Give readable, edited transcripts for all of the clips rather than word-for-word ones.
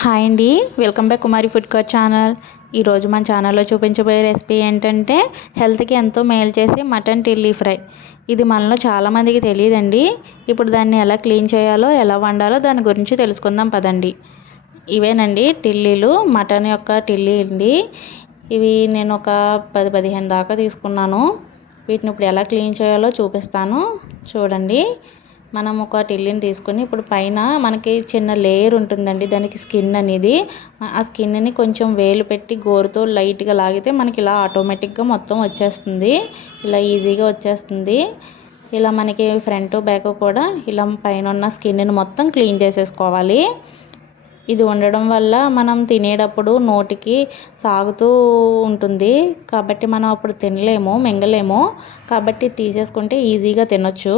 Hi అండి, welcome back కుమారి food court channel. ఈరోజు మన ఛానల్లో చూపించబోయే రెసిపీ ఏంటంటే హెల్త్కి ఎంతో మేలు చేసే మటన్ టిల్లీ ఫ్రై. ఇది మనలో చాలామందికి తెలియదండి. ఇప్పుడు దాన్ని ఎలా క్లీన్ చేయాలో, ఎలా వండాలో దాని గురించి తెలుసుకుందాం పదండి. ఇవేనండి టిల్లీలు, మటన్ యొక్క టిల్లీ అండి. ఇవి నేను ఒక 10-15 దాకా తీసుకున్నాను. వీటిని ఇప్పుడు ఎలా క్లీన్ చేయాలో చూపిస్తాను, చూడండి. మనం ఒక టిల్లీని తీసుకొని ఇప్పుడు పైన మనకి చిన్న లేయర్ ఉంటుందండి, దానికి స్కిన్ అనేది. ఆ స్కిన్ని కొంచెం వేలు పెట్టి గోరుతో లైట్గా లాగితే మనకి ఇలా ఆటోమేటిక్గా మొత్తం వచ్చేస్తుంది. ఇలా ఈజీగా వచ్చేస్తుంది. ఇలా మనకి ఫ్రంట్ బ్యాక్ కూడా ఇలా పైన ఉన్న స్కిన్ని మొత్తం క్లీన్ చేసేసుకోవాలి. ఇది ఉండడం వల్ల మనం తినేటప్పుడు నోటికి సాగుతూ ఉంటుంది కాబట్టి మనం అప్పుడు తినలేము, మింగలేము. కాబట్టి తీసేసుకుంటే ఈజీగా తినొచ్చు.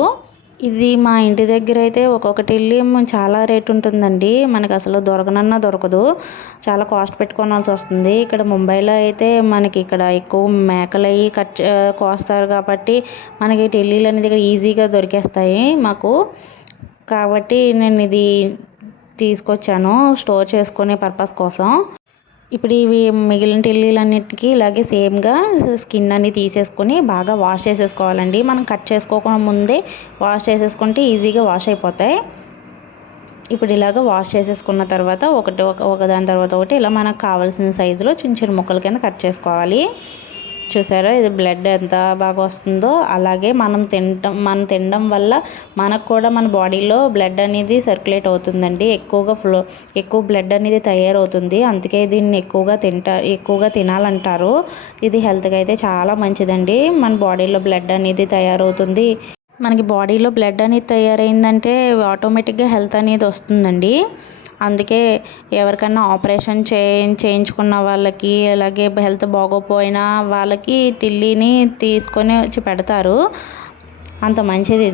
ఇది మా ఇంటి దగ్గర అయితే ఒక్కొక్క టిల్లీ చాలా రేట్ ఉంటుందండి. మనకు అసలు దొరకనన్నా దొరకదు, చాలా కాస్ట్ పెట్టుకోవాల్సి వస్తుంది. ఇక్కడ ముంబైలో అయితే మనకి ఇక్కడ ఎక్కువ మేకలు అవి కోస్తారు కాబట్టి మనకి టిల్లీలు అనేది ఇక్కడ ఈజీగా దొరికేస్తాయి మాకు. కాబట్టి నేను ఇది తీసుకొచ్చాను స్టోర్ చేసుకునే పర్పస్ కోసం. ఇప్పుడు ఇవి మిగిలిన టిల్లీలన్నిటికీ ఇలాగే సేమ్గా స్కిన్ అన్ని తీసేసుకొని బాగా వాష్ చేసేసుకోవాలండి. మనం కట్ చేసుకోకుండా ముందే వాష్ చేసేసుకుంటే ఈజీగా వాష్ అయిపోతాయి. ఇప్పుడు ఇలాగ వాష్ చేసేసుకున్న తర్వాత ఒకదాని తర్వాత ఒకటి ఇలా మనకు కావాల్సిన సైజులో చిన్న చిన్న ముక్కల కింద కట్ చేసుకోవాలి. చూసారా ఇది బ్లడ్ ఎంత బాగా వస్తుందో. అలాగే మనం తినడం వల్ల మనకు కూడా మన బాడీలో బ్లడ్ అనేది సర్క్యులేట్ అవుతుందండి. ఎక్కువ బ్లడ్ అనేది తయారవుతుంది. అందుకే దీన్ని ఎక్కువగా తినాలంటారు. ఇది హెల్త్కి అయితే చాలా మంచిదండి. మన బాడీలో బ్లడ్ అనేది తయారవుతుంది. మనకి బాడీలో బ్లడ్ అనేది తయారైందంటే ఆటోమేటిక్గా హెల్త్ అనేది వస్తుందండి. అందుకే ఎవరికైనా ఆపరేషన్ చేయించుకున్న వాళ్ళకి, అలాగే హెల్త్ బాగోపోయిన వాళ్ళకి టిల్లీని తీసుకొని వచ్చి పెడతారు. అంత మంచిది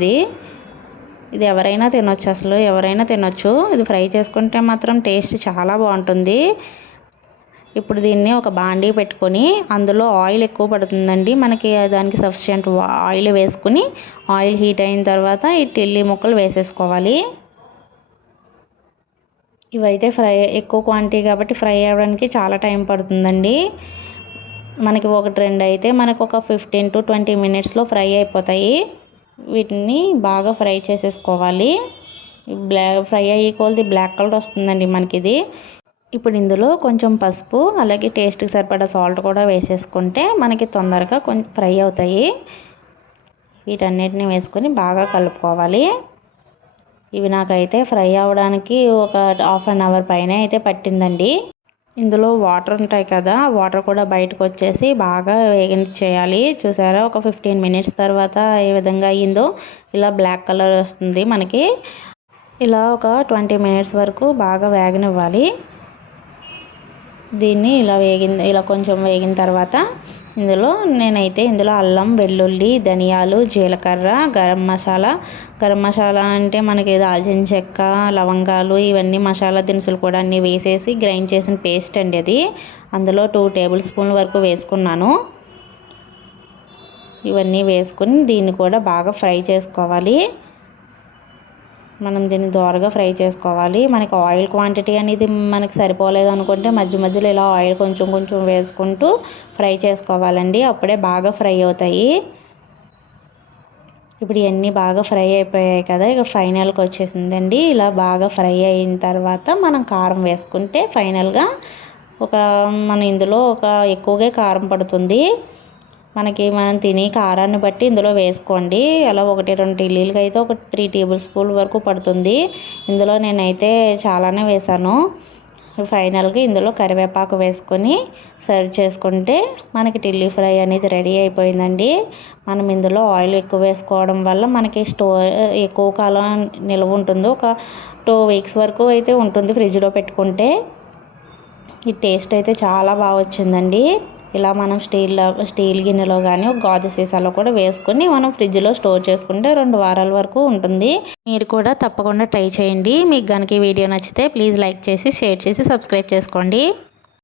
ఇది ఎవరైనా తినొచ్చు, అసలు ఎవరైనా తినొచ్చు. ఇది ఫ్రై చేసుకుంటే మాత్రం టేస్ట్ చాలా బాగుంటుంది. ఇప్పుడు దీన్ని ఒక బాండీ పెట్టుకొని అందులో ఆయిల్ ఎక్కువ పడుతుందండి మనకి. దానికి సఫిషియంట్ ఆయిల్ వేసుకుని ఆయిల్ హీట్ అయిన తర్వాత ఈ టిల్లీ ముక్కలు వేసేసుకోవాలి. ఇవైతే ఎక్కువ క్వాంటిటీ కాబట్టి ఫ్రై అవ్వడానికి చాలా టైం పడుతుందండి. మనకి 1-2 అయితే మనకు ఒక 15-20 మినిట్స్లో ఫ్రై అయిపోతాయి. వీటిని బాగా ఫ్రై చేసేసుకోవాలి. ఫ్రై అయ్యే కొలది బ్లాక్ కలర్ వస్తుందండి మనకి ఇది. ఇప్పుడు ఇందులో కొంచెం పసుపు, అలాగే టేస్ట్కి సరిపడా సాల్ట్ కూడా వేసేసుకుంటే మనకి తొందరగా కొంచెం ఫ్రై అవుతాయి. వీటన్నిటిని వేసుకొని బాగా కలుపుకోవాలి. ఇవి నాకైతే ఫ్రై అవ్వడానికి ఒక 1/2 అవర్ పైన అయితే పట్టిందండి. ఇందులో వాటర్ ఉంటాయి కదా, వాటర్ కూడా బయటకు వచ్చేసి బాగా వేగించేయాలి. చూసారా ఒక 15 మినిట్స్ తర్వాత ఏ విధంగా అయ్యిందో. ఇలా బ్లాక్ కలర్ వస్తుంది మనకి. ఇలా ఒక 20 మినిట్స్ వరకు బాగా వేగనివ్వాలి. దీన్ని ఇలా కొంచెం వేగిన తర్వాత నేనైతే ఇందులో అల్లం, వెల్లుల్లి, ధనియాలు, జీలకర్ర, గరం మసాలా అంటే మనకి దాల్చిన చెక్క, లవంగాలు, ఇవన్నీ మసాలా దినుసులు కూడా అన్నీ వేసేసి గ్రైండ్ చేసిన పేస్ట్ అండి అది. అందులో 2 టేబుల్ స్పూన్ల వరకు వేసుకున్నాను. ఇవన్నీ వేసుకుని దీన్ని కూడా బాగా ఫ్రై చేసుకోవాలి. మనం దీన్ని దోరగా ఫ్రై చేసుకోవాలి. మనకి ఆయిల్ క్వాంటిటీ అనేది మనకి సరిపోలేదు అనుకుంటే మధ్యలో ఇలా ఆయిల్ కొంచెం వేసుకుంటూ ఫ్రై చేసుకోవాలండి. అప్పుడే బాగా ఫ్రై అవుతాయి. ఇప్పుడు ఇవన్నీ బాగా ఫ్రై అయిపోయాయి కదా, ఇక ఫైనల్కి వచ్చేసిందండి. ఇలా బాగా ఫ్రై అయిన తర్వాత మనం కారం వేసుకుంటే ఫైనల్గా మన ఇందులో ఎక్కువగా కారం పడుతుంది. మనం తినే కారాన్ని బట్టి ఇందులో వేసుకోండి. అలా 1-2 టిల్లీలకి అయితే ఒక 3 టేబుల్ స్పూన్ల వరకు పడుతుంది. ఇందులో నేనైతే చాలానే వేసాను. ఫైనల్గా ఇందులో కరివేపాకు వేసుకొని సర్వ్ చేసుకుంటే మనకి టిల్లీ ఫ్రై అనేది రెడీ అయిపోయిందండి. మనం ఇందులో ఆయిల్ ఎక్కువ వేసుకోవడం వల్ల మనకి ఎక్కువ కాలం నిల్వ ఉంటుంది. ఒక 2 వీక్స్ వరకు అయితే ఉంటుంది ఫ్రిడ్జ్లో పెట్టుకుంటే. ఈ టేస్ట్ అయితే చాలా బాగా వచ్చిందండి. ఇలా మనం స్టీల్ గిన్నెలో కానీ గాజు సీసాలో కూడా వేసుకొని మనం ఫ్రిడ్జ్లో స్టోర్ చేసుకుంటే 2 వారాల వరకు ఉంటుంది. మీరు కూడా తప్పకుండా ట్రై చేయండి. మీకు కనుక ఈ వీడియో నచ్చితే ప్లీజ్ లైక్ చేసి, షేర్ చేసి, సబ్స్క్రైబ్ చేసుకోండి.